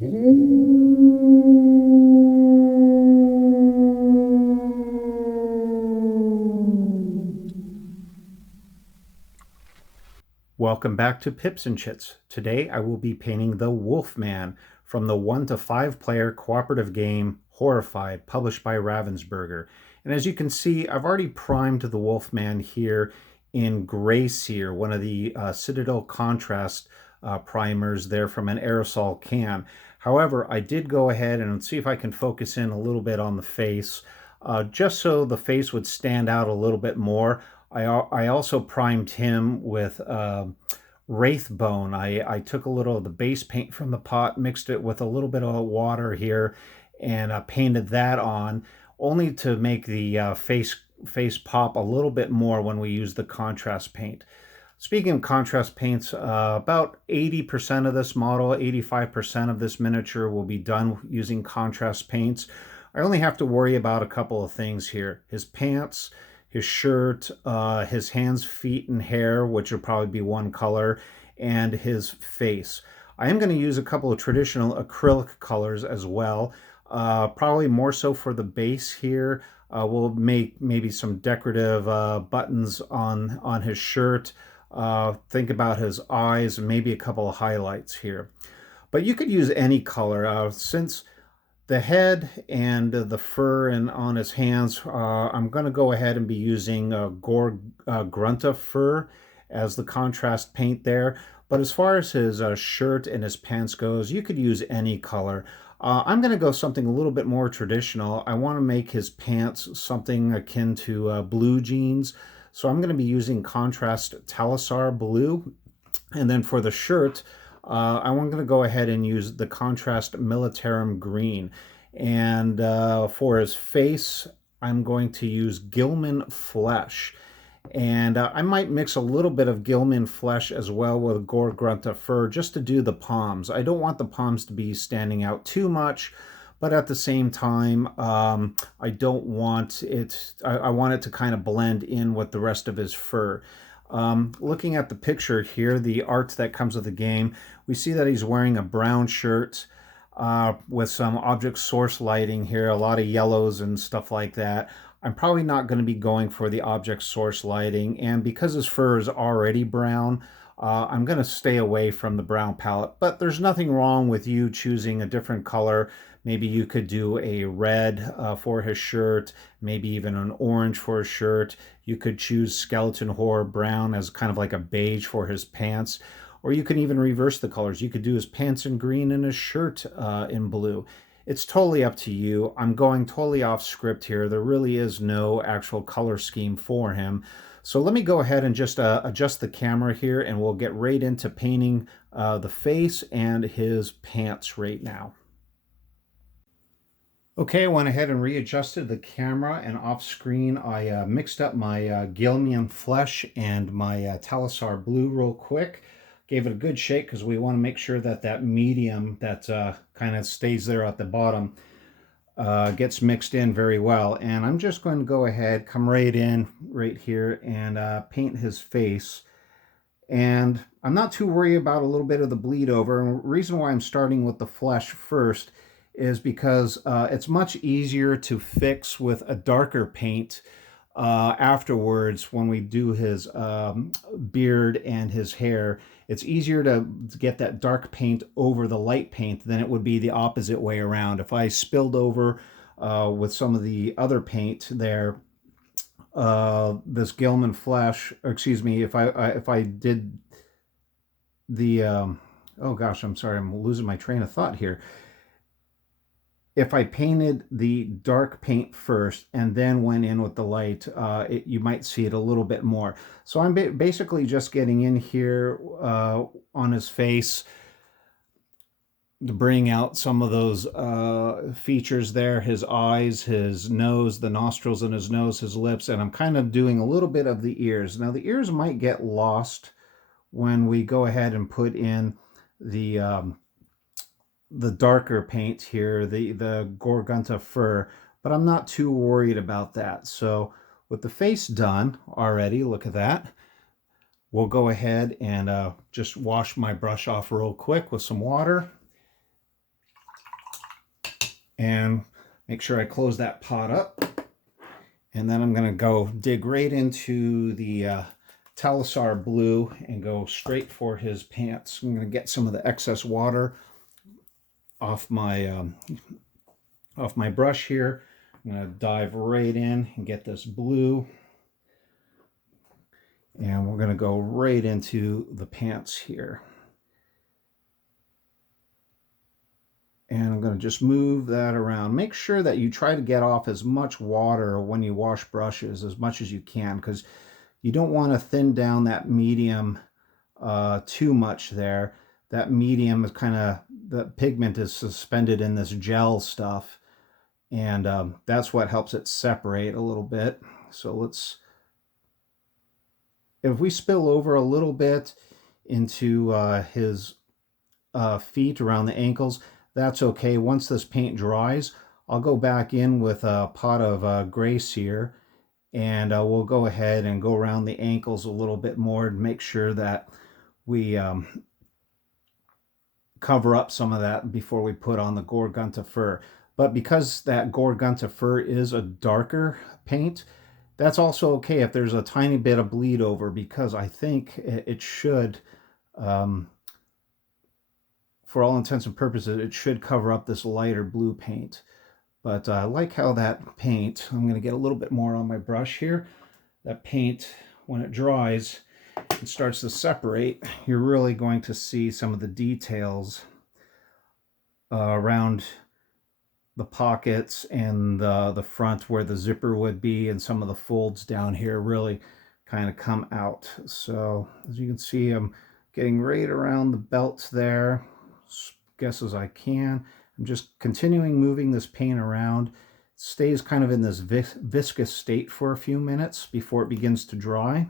Welcome back to Pips-N-Chits. Today I will be painting the Wolfman from the 1 to 5 player cooperative game Horrified, published by Ravensburger. And as you can see, I've already primed the Wolfman here in Gray Seer, one of the Citadel contrast primers there from an aerosol can. However, I did go ahead and see if I can focus in a little bit on the face, just so the face would stand out a little bit more. I also primed him with Wraithbone. I took a little of the base paint from the pot, mixed it with a little bit of water here, and painted that on, only to make the face pop a little bit more when we use the contrast paint. Speaking of contrast paints, about 80% of this model, 85% of this miniature will be done using contrast paints. I only have to worry about a couple of things here. His pants, his shirt, his hands, feet, and hair, which will probably be one color, and his face. I am going to use a couple of traditional acrylic colors as well, probably more so for the base here. We'll make maybe some decorative buttons on his shirt. Think about his eyes, and maybe a couple of highlights here. But you could use any color. Since the head and the fur and on his hands, I'm going to go ahead and be using Gore-Grunta fur as the contrast paint there. But as far as his shirt and his pants goes, you could use any color. I'm going to go something a little bit more traditional. I want to make his pants something akin to blue jeans. So I'm going to be using contrast Talassar blue. And then for the shirt, I'm going to go ahead and use the contrast Militarum green. And for his face, I'm going to use Guilliman flesh. And I might mix a little bit of Guilliman flesh as well with Gore-Grunta fur just to do the palms. I don't want the palms to be standing out too much, but at the same time, I don't want it, I want it to kind of blend in with the rest of his fur. Looking at the picture here, the art that comes with the game, we see that he's wearing a brown shirt with some object source lighting here, a lot of yellows and stuff like that. I'm probably not going to be going for the object source lighting, and because his fur is already brown, I'm going to stay away from the brown palette. But there's nothing wrong with you choosing a different color. Maybe you could do a red for his shirt, maybe even an orange for his shirt. You could choose Skeleton Horror brown as kind of like a beige for his pants. Or you can even reverse the colors. You could do his pants in green and his shirt in blue. It's totally up to you. I'm going totally off script here. There really is no actual color scheme for him. So let me go ahead and just adjust the camera here, and we'll get right into painting the face and his pants right now. Okay, I went ahead and readjusted the camera, and off screen I mixed up my Guilliman flesh and my Talassar blue real quick. Gave it a good shake because we want to make sure that that medium that kind of stays there at the bottom gets mixed in very well. And I'm just going to go ahead, come right in right here, and paint his face. And I'm not too worried about a little bit of the bleed over. And the reason why I'm starting with the flesh first is because it's much easier to fix with a darker paint afterwards when we do his beard and his hair. It's easier to get that dark paint over the light paint than it would be the opposite way around. If I spilled over with some of the other paint there, this Guilliman flesh, or excuse me, if I did the, oh gosh, I'm sorry, I'm losing my train of thought here. If I painted the dark paint first and then went in with the light, you might see it a little bit more. So I'm basically just getting in here on his face to bring out some of those features there, his eyes, his nose, the nostrils in his nose, his lips, and I'm kind of doing a little bit of the ears. Now the ears might get lost when we go ahead and put in the darker paint here, the Gore-Grunta fur, but I'm not too worried about that. So with the face done already, look at that, we'll go ahead and just wash my brush off real quick with some water. And make sure I close that pot up. And then I'm going to go dig right into the Talassar blue and go straight for his pants. I'm going to get some of the excess water off my brush here. I'm going to dive right in and get this blue. And we're going to go right into the pants here. And I'm going to just move that around. Make sure that you try to get off as much water when you wash brushes as much as you can, because you don't want to thin down that medium too much there. That medium is kind of, the pigment is suspended in this gel stuff, and that's what helps it separate a little bit. So if we spill over a little bit into his feet around the ankles, that's okay. Once this paint dries, I'll go back in with a pot of gray Seer, and we'll go ahead and go around the ankles a little bit more and make sure that we cover up some of that before we put on the Gore-Grunta fur. But because that Gore-Grunta fur is a darker paint, that's also okay if there's a tiny bit of bleed over, because I think it should, for all intents and purposes, it should cover up this lighter blue paint. But I like how that paint, I'm going to get a little bit more on my brush here. That paint, when it dries and starts to separate, you're really going to see some of the details around the pockets and the front where the zipper would be, and some of the folds down here really kind of come out. So as you can see, I'm getting right around the belt there, as best as I can. I'm just continuing moving this paint around. It stays kind of in this viscous state for a few minutes before it begins to dry.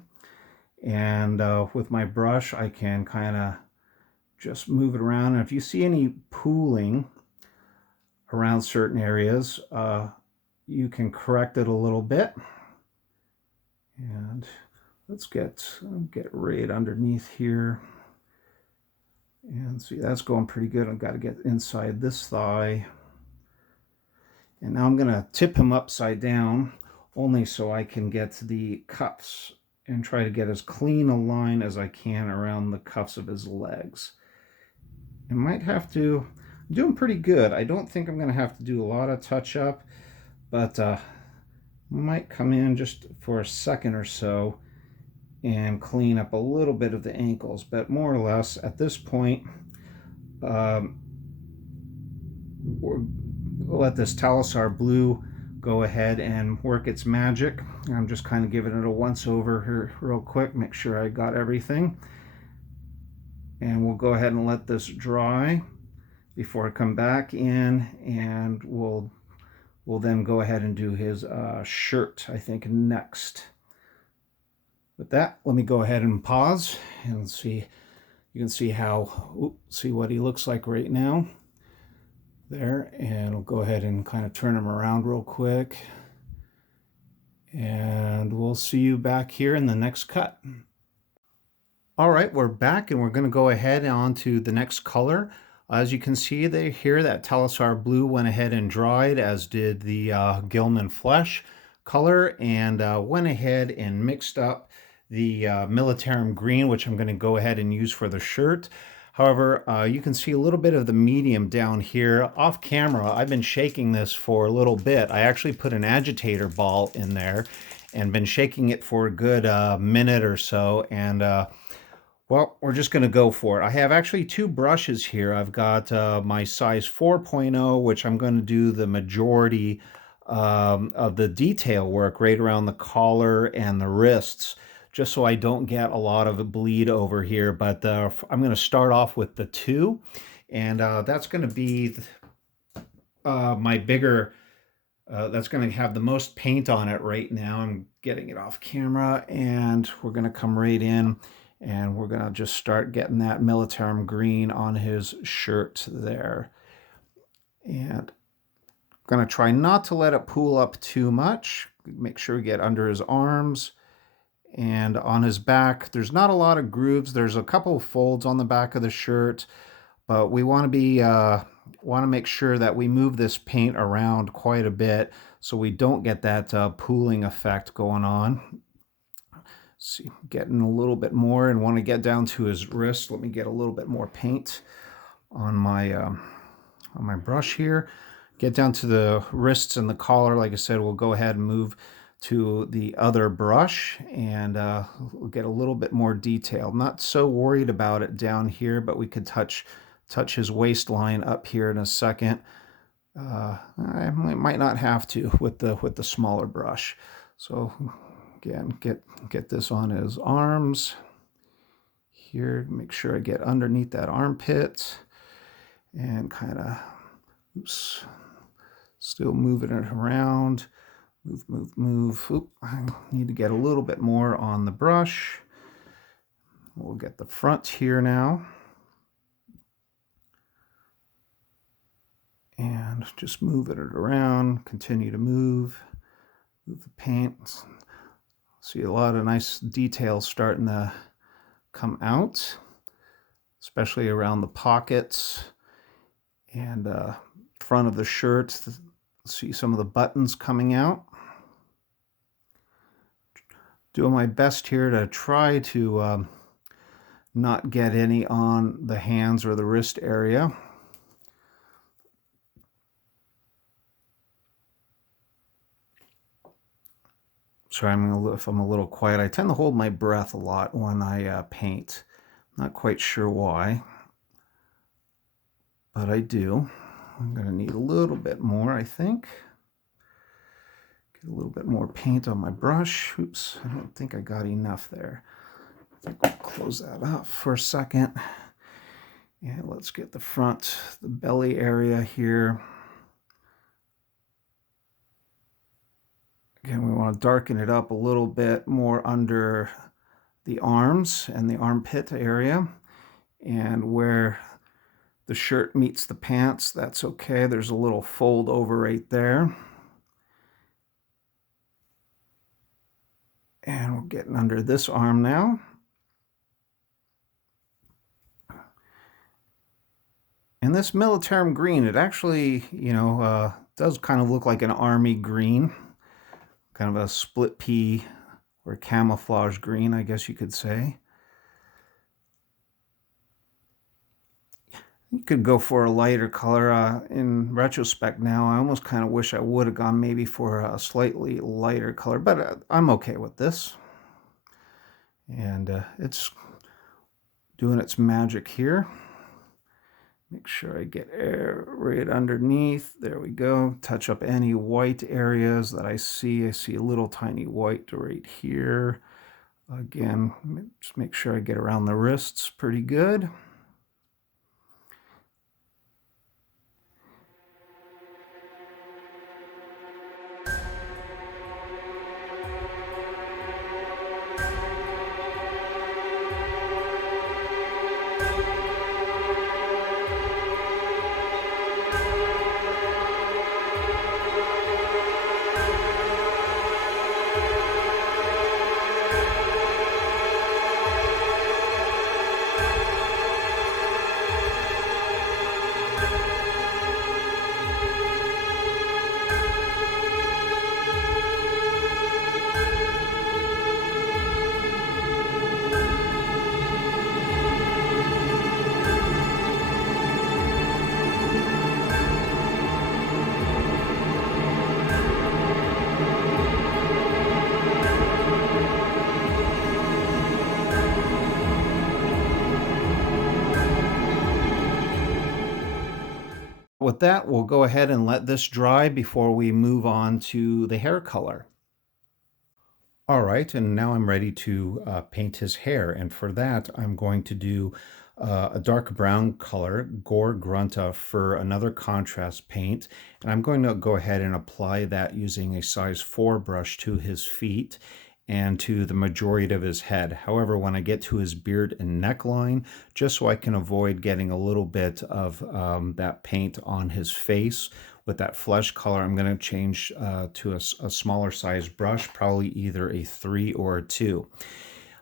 And with my brush, I can kind of just move it around. And if you see any pooling around certain areas, you can correct it a little bit. And let's get right underneath here. And see, that's going pretty good. I've got to get inside this thigh. And now I'm going to tip him upside down, only so I can get the cuffs and try to get as clean a line as I can around the cuffs of his legs. I might have to, I'm doing pretty good. I don't think I'm going to have to do a lot of touch up, but might come in just for a second or so and clean up a little bit of the ankles. But more or less at this point, we'll let this Talassar blue go ahead and work its magic. I'm just kind of giving it a once over here real quick, make sure I got everything. And we'll go ahead and let this dry before I come back in, and we'll then go ahead and do his shirt, I think, next. With that, let me go ahead and pause and see. You can see how, see what he looks like right now there. And I'll go ahead and kind of turn him around real quick. And we'll see you back here in the next cut. All right, we're back, and we're going to go ahead on to the next color. As you can see here, that Talassar blue went ahead and dried, as did the Guilliman flesh color, and went ahead and mixed up the Militarum green, which I'm going to go ahead and use for the shirt. However, you can see a little bit of the medium down here. Off camera, I've been shaking this for a little bit. I actually put an agitator ball in there and been shaking it for a good minute or so, and well, we're just going to go for it. I have actually two brushes here. I've got my size 4.0, which I'm going to do the majority of the detail work right around the collar and the wrists, just so I don't get a lot of bleed over here. But I'm going to start off with the 2, and that's going to be my bigger, that's going to have the most paint on it right now. I'm getting it off camera, and we're going to come right in, and we're going to just start getting that Militarum green on his shirt there. And I'm going to try not to let it pool up too much. Make sure we get under his arms and on his back. There's not a lot of grooves. There's a couple of folds on the back of the shirt, but we want to make sure that we move this paint around quite a bit so we don't get that pooling effect going on. See, getting a little bit more and want to get down to his wrist. Let me get a little bit more paint on my brush here. Get down to the wrists and the collar. Like I said, we'll go ahead and move to the other brush and we'll get a little bit more detail. Not so worried about it down here, but we could touch his waistline up here in a second. I might not have to with the smaller brush. So again, get this on his arms here. Make sure I get underneath that armpit and kind of, oops, still moving it around. Move. Oop, I need to get a little bit more on the brush. We'll get the front here now. And just moving it around, continue to move the paint. See a lot of nice details starting to come out, especially around the pockets and front of the shirt. See some of the buttons coming out. Doing my best here to try to not get any on the hands or the wrist area. Sorry, if I'm a little quiet. I tend to hold my breath a lot when I paint. Not quite sure why, but I do. I'm going to need a little bit more, I think. Get a little bit more paint on my brush. Oops, I don't think I got enough there. I think we'll close that up for a second. And let's get the front, the belly area here. Again, we want to darken it up a little bit more under the arms and the armpit area. And where the shirt meets the pants, that's okay. There's a little fold over right there. And we're getting under this arm now. And this Militarum green, it actually, does kind of look like an army green. Kind of a split pea or camouflage green, I guess you could say. You could go for a lighter color. In retrospect now, I almost kind of wish I would have gone maybe for a slightly lighter color, but I'm okay with this. And it's doing its magic here. Make sure I get air right underneath. There we go. Touch up any white areas that I see. I see a little tiny white right here. Again, just make sure I get around the wrists pretty good. With that, we'll go ahead and let this dry before we move on to the hair color. All right, and now I'm ready to paint his hair, and for that I'm going to do a dark brown color, Gore-Grunta, for another contrast paint, and I'm going to go ahead and apply that using a size 4 brush to his feet and to the majority of his head. However, when I get to his beard and neckline, just so I can avoid getting a little bit of that paint on his face with that flesh color, I'm going to change to a smaller size brush, probably either a 3 or a 2.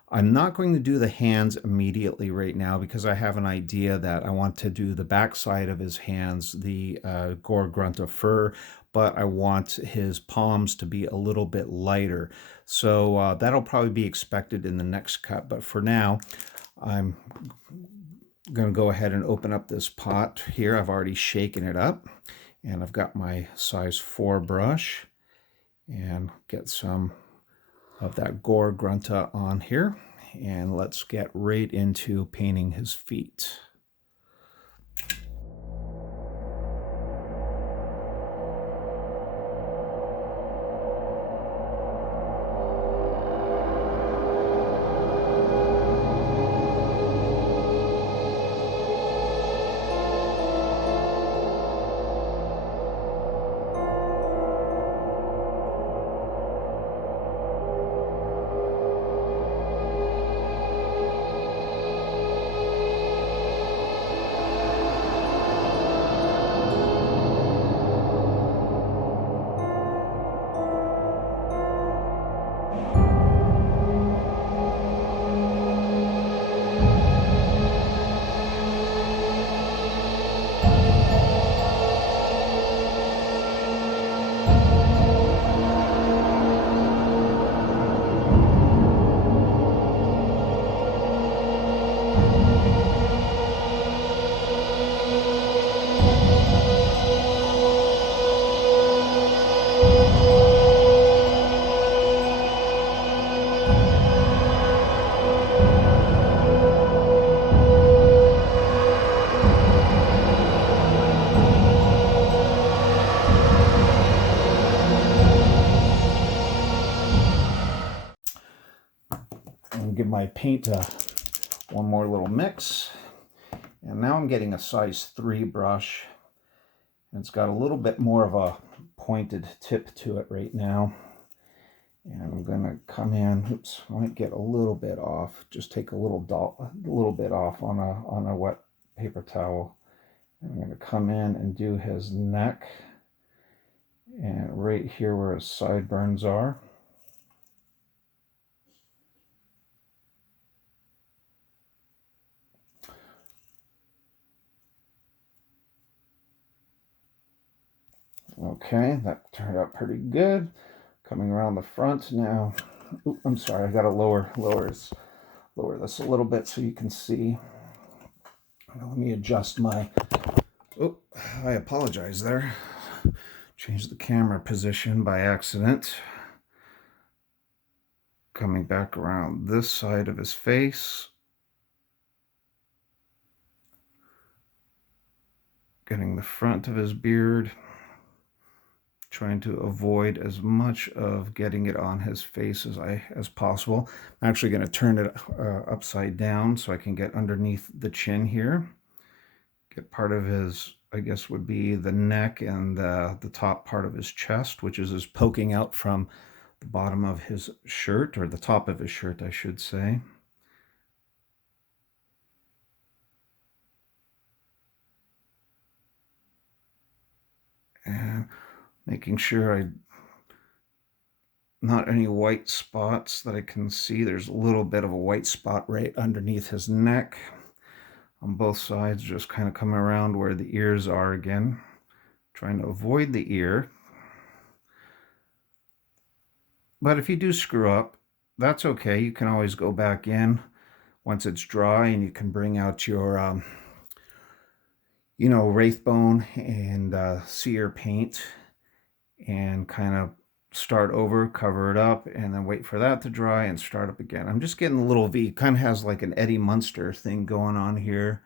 I'm not going to do the hands immediately right now because I have an idea that I want to do the backside of his hands, the Gore-Grunta fur, but I want his palms to be a little bit lighter. So that'll probably be expected in the next cut. But for now, I'm going to go ahead and open up this pot here. I've already shaken it up, and I've got my size 4 brush and get some of that Gore-Grunta on here, and let's get right into painting his feet. Give my paint one more little mix, and now I'm getting a size 3 brush, and it's got a little bit more of a pointed tip to it right now, and I'm going to come in. Oops, I might get a little bit off. Just take a little bit off on a wet paper towel. And I'm going to come in and do his neck, and right here where his sideburns are. Okay, that turned out pretty good. Coming around the front now. Ooh, I'm sorry, I gotta lower this a little bit so you can see. Now let me adjust my. Oh, I apologize there. Change the camera position by accident. Coming back around this side of his face. Getting the front of his beard. Trying to avoid as much of getting it on his face as possible. I'm actually going to turn it upside down so I can get underneath the chin here. Get part of his, I guess, would be the neck and the top part of his chest, which is poking out from the bottom of his shirt, or the top of his shirt, I should say. And making sure not any white spots that I can see. There's a little bit of a white spot right underneath his neck. On both sides, just kind of coming around where the ears are again. Trying to avoid the ear. But if you do screw up, that's okay. You can always go back in once it's dry, and you can bring out your, Wraithbone and Seer paint and kind of start over, cover it up, and then wait for that to dry and start up again. I'm just getting a little V. Kind of has like an Eddie Munster thing going on here,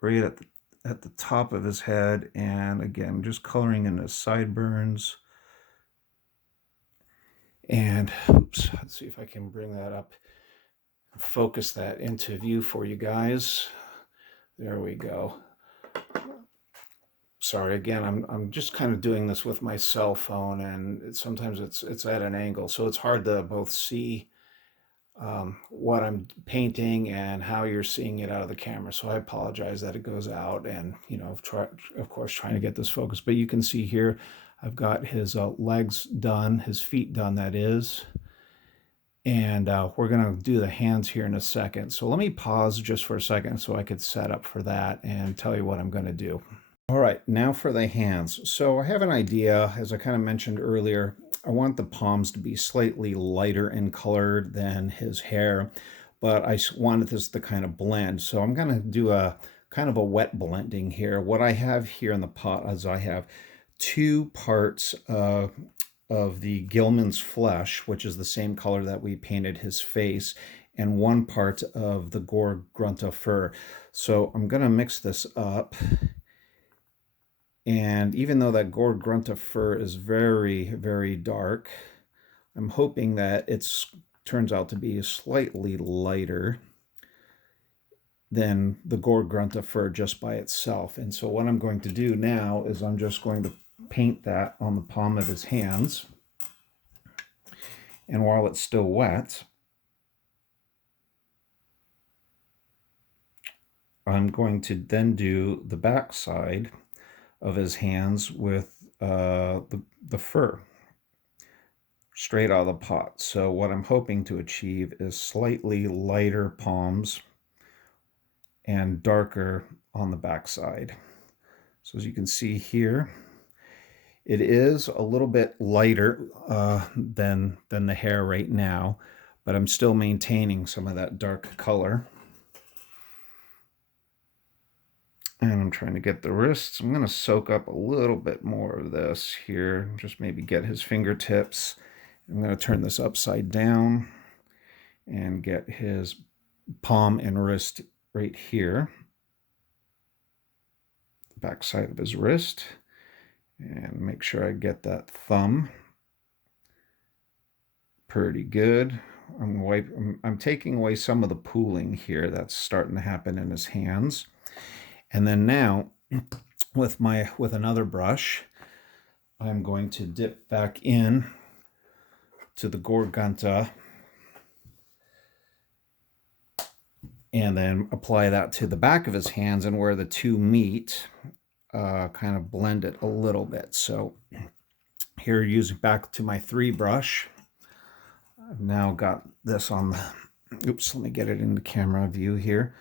right at the top of his head. And again, just coloring in his sideburns. And oops, let's see if I can bring that up, focus that into view for you guys. There we go. Sorry, again, I'm just kind of doing this with my cell phone, and sometimes it's at an angle, so it's hard to both see what I'm painting and how you're seeing it out of the camera. So I apologize that it goes out, and of course, trying to get this focused. But you can see here, I've got his legs done, his feet done, that is. And we're going to do the hands here in a second. So let me pause just for a second so I could set up for that and tell you what I'm going to do. All right, now for the hands. So I have an idea, as I kind of mentioned earlier. I want the palms to be slightly lighter in color than his hair, but I wanted this to kind of blend. So I'm going to do a kind of a wet blending here. What I have here in the pot is I have 2 parts of the Guilliman's flesh, which is the same color that we painted his face, and 1 part of the Gore-Grunta fur. So I'm going to mix this up. And even though that Gore-Grunta fur is very, very dark, I'm hoping that it turns out to be slightly lighter than the Gore-Grunta fur just by itself. And so what I'm going to do now is I'm just going to paint that on the palm of his hands. And while it's still wet, I'm going to then do the back side of his hands with the fur straight out of the pot. So what I'm hoping to achieve is slightly lighter palms and darker on the back side. So as you can see here, it is a little bit lighter than the hair right now, but I'm still maintaining some of that dark color. And I'm trying to get the wrists. I'm going to soak up a little bit more of this here, just maybe get his fingertips. I'm going to turn this upside down and get his palm and wrist right here, the back side of his wrist, and make sure I get that thumb pretty good. I'm taking away some of the pooling here that's starting to happen in his hands. And then now, with another brush, I'm going to dip back in to the Gore-Grunta and then apply that to the back of his hands, and where the 2 meet, kind of blend it a little bit. So here, using back to my 3 brush, I've now got this on the, oops, let me get it in the camera view here.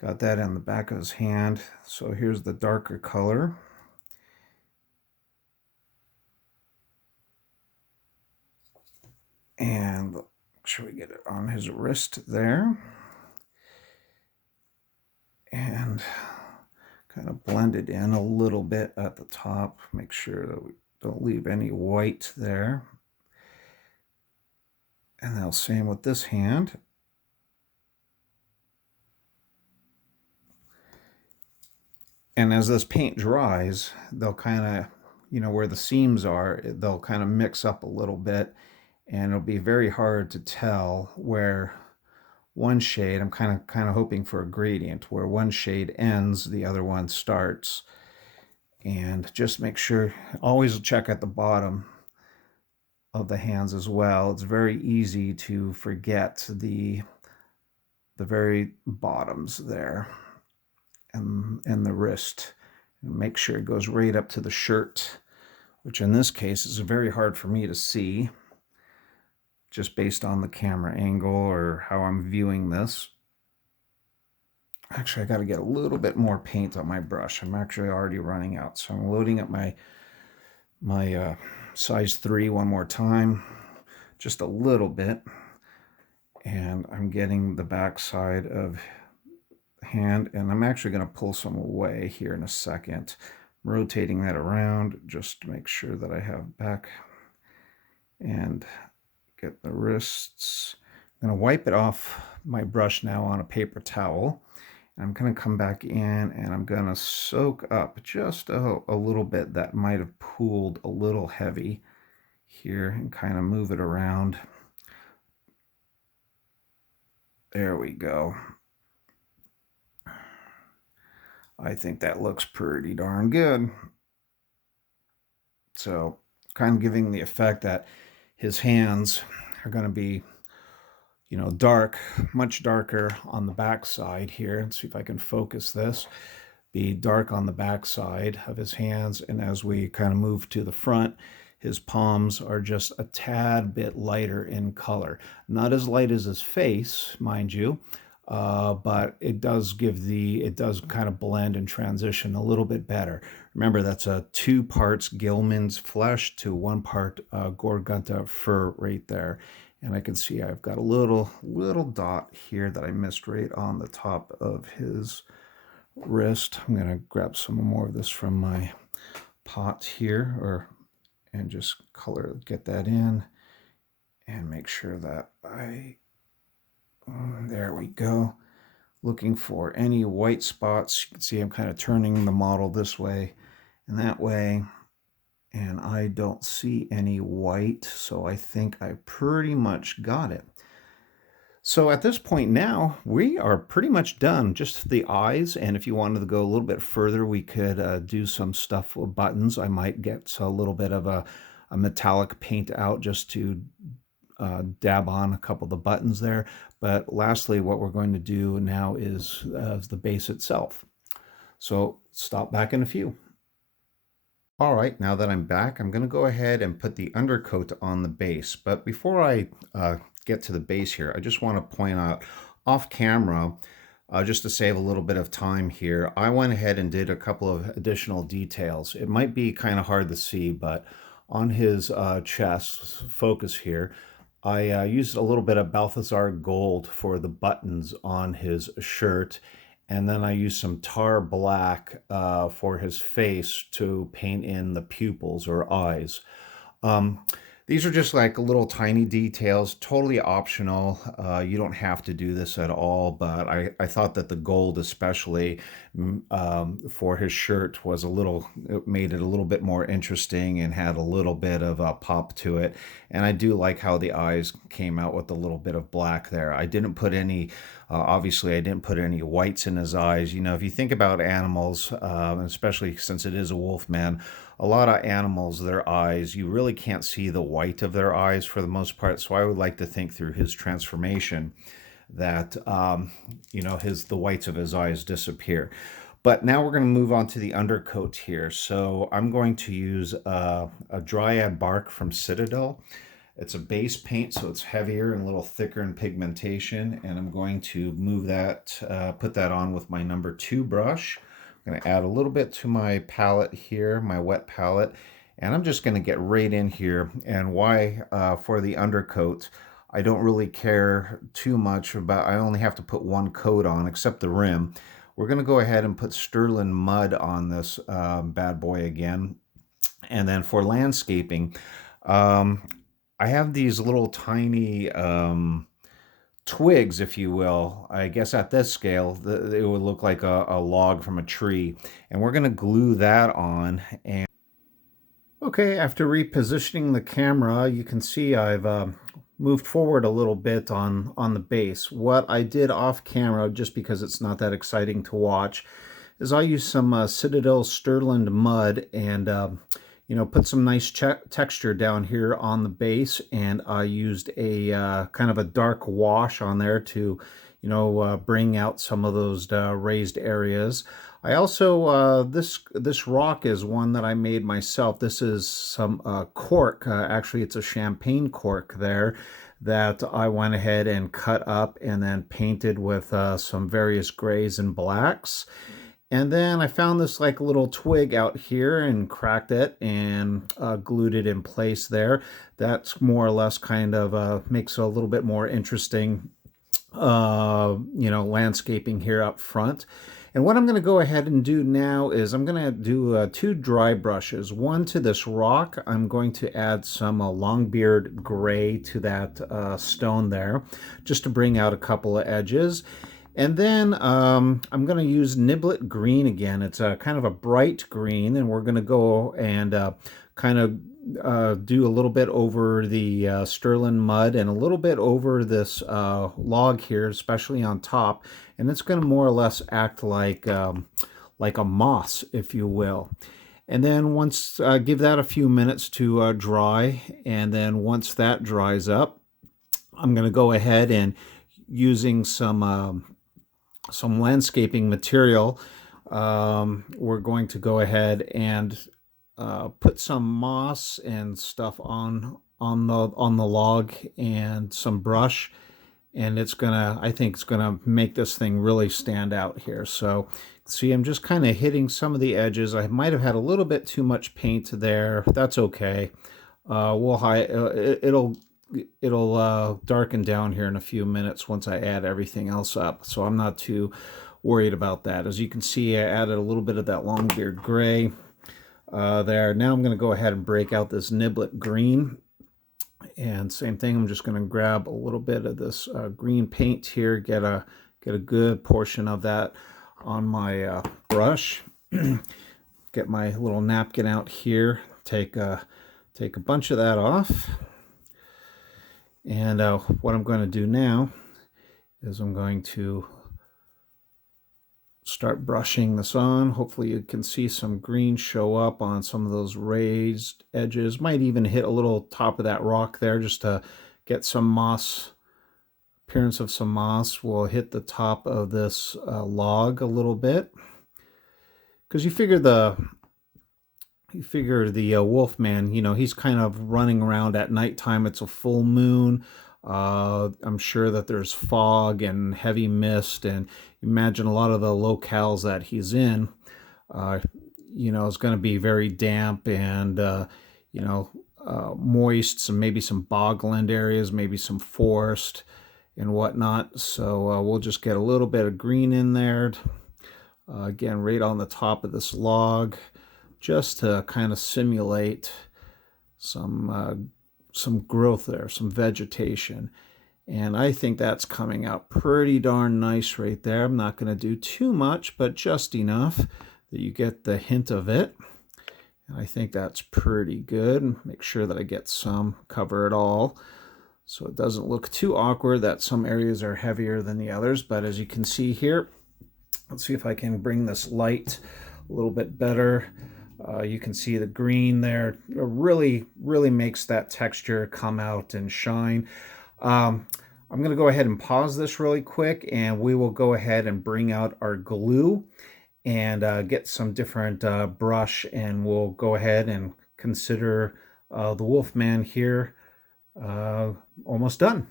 Got that on the back of his hand. So here's the darker color. And make sure we get it on his wrist there. And kind of blend it in a little bit at the top. Make sure that we don't leave any white there. And now same with this hand. And as this paint dries, they'll kind of, where the seams are, they'll kind of mix up a little bit, and it'll be very hard to tell where one shade, I'm kind of hoping for a gradient, where one shade ends, the other one starts. And just make sure, always check at the bottom of the hands as well. It's very easy to forget the very bottoms there. And the wrist, and make sure it goes right up to the shirt, which in this case is very hard for me to see just based on the camera angle or how I'm viewing this. Actually, I got to get a little bit more paint on my brush. I'm actually already running out, so I'm loading up my size 3 one more time, just a little bit, and I'm getting the back side of hand, and I'm actually going to pull some away here in a second. I'm rotating that around just to make sure that I have back, and get the wrists. I'm going to wipe it off my brush now on a paper towel. I'm going to come back in and I'm going to soak up just a little bit that might have pooled a little heavy here, and kind of move it around. There we go. I think that looks pretty darn good. So kind of giving the effect that his hands are going to be, dark, much darker on the back side here. Let's see if I can focus this. Be dark on the back side of his hands, and as we kind of move to the front, His palms are just a tad bit lighter in color. Not as light as his face, mind you, but it does kind of blend and transition a little bit better. Remember, that's a 2 parts Guilliman's flesh to 1 part Gore-Grunta fur right there. And I can see I've got a little dot here that I missed right on the top of his wrist. I'm going to grab some more of this from my pot here, and just get that in and make sure that there we go. Looking for any white spots. You can see I'm kind of turning the model this way and that way, and I don't see any white, so I think I pretty much got it. So at this point now, we are pretty much done. Just the eyes, and if you wanted to go a little bit further, we could do some stuff with buttons. I might get a little bit of a metallic paint out just to dab on a couple of the buttons there. But lastly, what we're going to do now is the base itself. So stop back in a few. All right, now that I'm back, I'm going to go ahead and put the undercoat on the base. But before I get to the base here, I just want to point out off camera, just to save a little bit of time here, I went ahead and did a couple of additional details. It might be kind of hard to see, but on his chest, focus here, I used a little bit of Balthasar Gold for the buttons on his shirt. And then I used some tar black for his face to paint in the pupils or eyes. These are just like little tiny details, totally optional. You don't have to do this at all, but I thought that the gold especially for his shirt it made it a little bit more interesting and had a little bit of a pop to it. And I do like how the eyes came out with a little bit of black there. I didn't put any, obviously I didn't put any whites in his eyes. You know, if you think about animals, especially since it is a Wolfman, a lot of animals, their eyes, you really can't see the white of their eyes for the most part. So I would like to think through his transformation that, you know, the whites of his eyes disappear. But now we're going to move on to the undercoat here. So I'm going to use a Dryad Bark from Citadel. It's a base paint, so it's heavier and a little thicker in pigmentation. And I'm going to move that, put that on with my number 2 brush. I'm going to add a little bit to my palette here, my wet palette, and I'm just going to get right in here. And why for the undercoat, I don't really care too much about, I only have to put 1 coat on except the rim. We're going to go ahead and put sterling mud on this bad boy again. And then for landscaping, I have these little tiny twigs, if you will. I guess at this scale, it would look like a log from a tree. And we're going to glue that on. And okay, after repositioning the camera, you can see I've moved forward a little bit on the base. What I did off camera, just because it's not that exciting to watch, is I used some Citadel sterling mud and you know, put some nice texture down here on the base, and I used a kind of a dark wash on there to, you know, bring out some of those raised areas. I also, this rock is one that I made myself. This is some cork, actually it's a champagne cork there, that I went ahead and cut up and then painted with some various grays and blacks. And then I found this like little twig out here and cracked it and glued it in place there. That's more or less kind of makes a little bit more interesting, you know, landscaping here up front. And what I'm going to go ahead and do now is I'm going to do 2 dry brushes. One to this rock. I'm going to add some Longbeard gray to that stone there, just to bring out a couple of edges. And then I'm going to use Niblet green again. It's a kind of a bright green, and we're going to go and kind of do a little bit over the sterling mud and a little bit over this log here, especially on top. And it's going to more or less act like a moss, if you will. And then once, give that a few minutes to dry. And then once that dries up, I'm going to go ahead and using some landscaping material, we're going to go ahead and put some moss and stuff on the log and some brush, and I think it's gonna make this thing really stand out here. So see, I'm just kind of hitting some of the edges. I might have had a little bit too much paint there. That's okay. We'll hide. It'll darken down here in a few minutes once I add everything else up. So I'm not too worried about that. As you can see, I added a little bit of that Longbeard gray there. Now I'm going to go ahead and break out this Niblet green. And same thing, I'm just going to grab a little bit of this green paint here, get a good portion of that on my brush. Get my little napkin out here, take a bunch of that off. And what I'm going to do now is I'm going to start brushing this on. Hopefully you can see some green show up on some of those raised edges. Might even hit a little top of that rock there just to get some moss, appearance of some moss. We'll hit the top of this log a little bit, because you figure the Wolfman, you know, he's kind of running around at nighttime. It's a full moon. I'm sure that there's fog and heavy mist, and imagine a lot of the locales that he's in, you know, is going to be very damp and, you know, moist, and maybe some bogland areas, maybe some forest and whatnot. So we'll just get a little bit of green in there, again, right on the top of this log, just to kind of simulate some growth there, some vegetation. And I think that's coming out pretty darn nice right there. I'm not going to do too much, but just enough that you get the hint of it. And I think that's pretty good. Make sure that I get some, cover it all, so it doesn't look too awkward that some areas are heavier than the others. But as you can see here, let's see if I can bring this light a little bit better. You can see the green there really makes that texture come out and shine. I'm going to go ahead and pause this really quick, and we will go ahead and bring out our glue and get some different brush, and we'll go ahead and consider the Wolfman here almost done.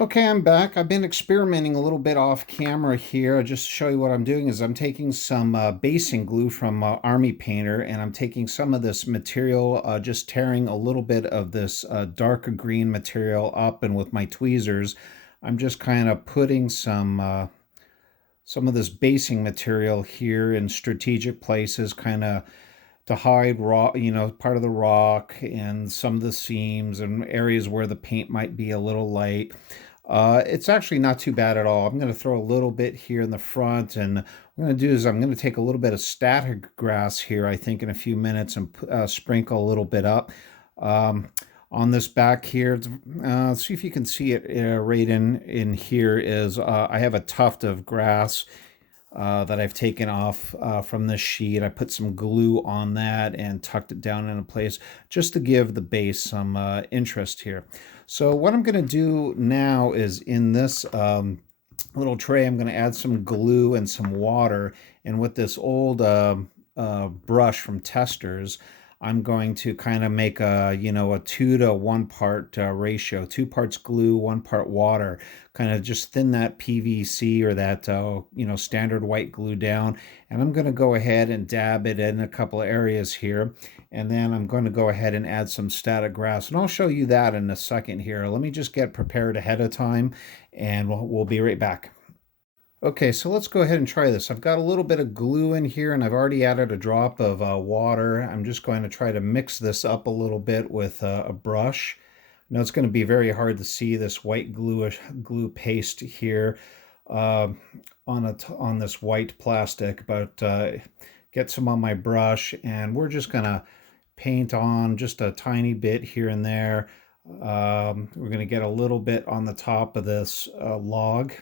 Okay, I'm back. I've been experimenting a little bit off camera here. Just to show you what I'm doing is I'm taking some basing glue from Army Painter, and I'm taking some of this material, just tearing a little bit of this darker green material up, and with my tweezers, I'm just kind of putting some of this basing material here in strategic places, kind of to hide rock, you know, part of the rock and some of the seams and areas where the paint might be a little light. It's actually not too bad at all. I'm going to throw a little bit here in the front, and what I'm going to do is I'm going to take a little bit of static grass here, I think, in a few minutes, and sprinkle a little bit up on this back here. See if you can see it right in here is I have a tuft of grass that I've taken off from this sheet. I put some glue on that and tucked it down in a place just to give the base some interest here. So what I'm going to do now is in this little tray, I'm going to add some glue and some water. And with this old brush from Testors, I'm going to kind of make a 2 to 1 part ratio, 2 parts glue, 1 part water, kind of just thin that PVC or that, standard white glue down. And I'm going to go ahead and dab it in a couple of areas here. And then I'm going to go ahead and add some static grass. And I'll show you that in a second here. Let me just get prepared ahead of time, and we'll be right back. Okay, so let's go ahead and try this. I've got a little bit of glue in here, and I've already added a drop of water. I'm just going to try to mix this up a little bit with a brush. Now it's going to be very hard to see this white glue paste here on this white plastic, but get some on my brush, and we're just going to paint on just a tiny bit here and there. We're going to get a little bit on the top of this log.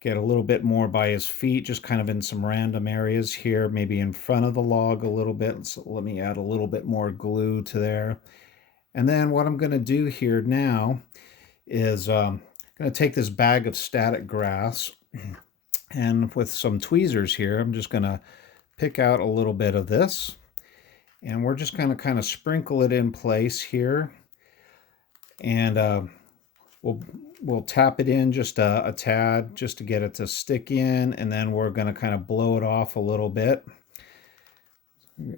Get a little bit more by his feet, just kind of in some random areas here, maybe in front of the log a little bit. So let me add a little bit more glue to there. And then what I'm going to do here now is I'm going to take this bag of static grass, and with some tweezers here, I'm just going to pick out a little bit of this, and we're just going to kind of sprinkle it in place here, and we'll tap it in just a tad just to get it to stick in, and then we're going to kind of blow it off a little bit.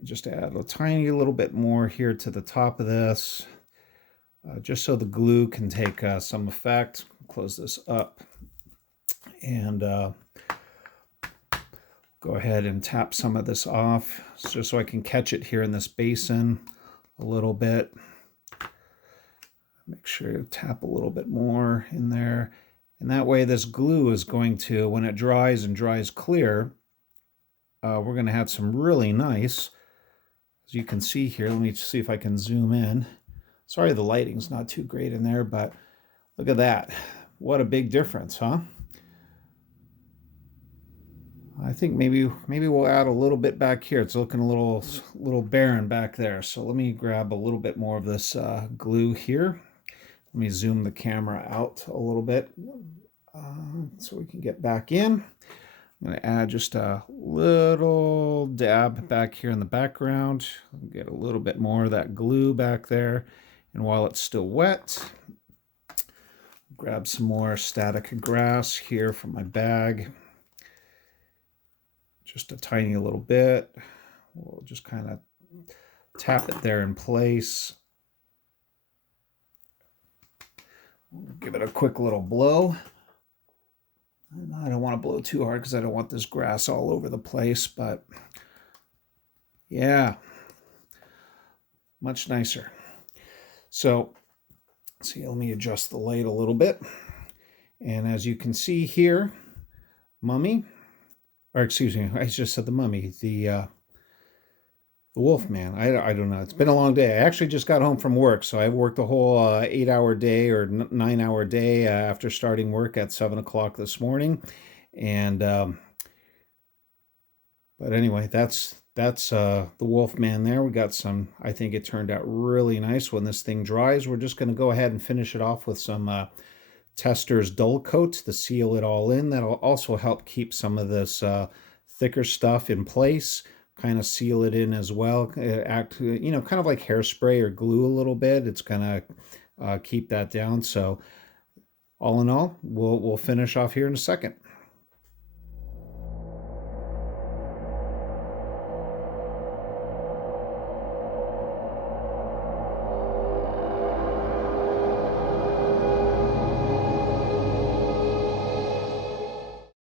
Just add a tiny little bit more here to the top of this, just so the glue can take some effect. Close this up, and go ahead and tap some of this off just so I can catch it here in this basin a little bit. Make sure you tap a little bit more in there, and that way this glue is going to, when it dries and dries clear, we're going to have some really nice, as you can see here. Let me see if I can zoom in. Sorry the lighting's not too great in there, but look at that. What a big difference, huh? I think maybe we'll add a little bit back here. It's looking a little barren back there. So let me grab a little bit more of this glue here. Let me zoom the camera out a little bit so we can get back in. I'm going to add just a little dab back here in the background. Get a little bit more of that glue back there. And while it's still wet, grab some more static grass here from my bag. Just a tiny little bit. We'll just kind of tap it there in place. Give it a quick little blow. I don't want to blow too hard because I don't want this grass all over the place, but yeah, much nicer. So, see, let me adjust the light a little bit. And as you can see here, Mummy, or excuse me, I just said the Mummy, the Wolfman. I don't know. It's been a long day. I actually just got home from work, so I worked a whole 8-hour day or 9-hour day after starting work at 7 o'clock this morning. And but anyway, that's the Wolfman there. We got some, I think it turned out really nice. When this thing dries, we're just going to go ahead and finish it off with some Tester's Dull Coat to seal it all in. That'll also help keep some of this thicker stuff in place. Kind of seal it in as well. Act, you know, kind of like hairspray or glue a little bit. It's gonna keep that down. So all in all, we'll finish off here in a second.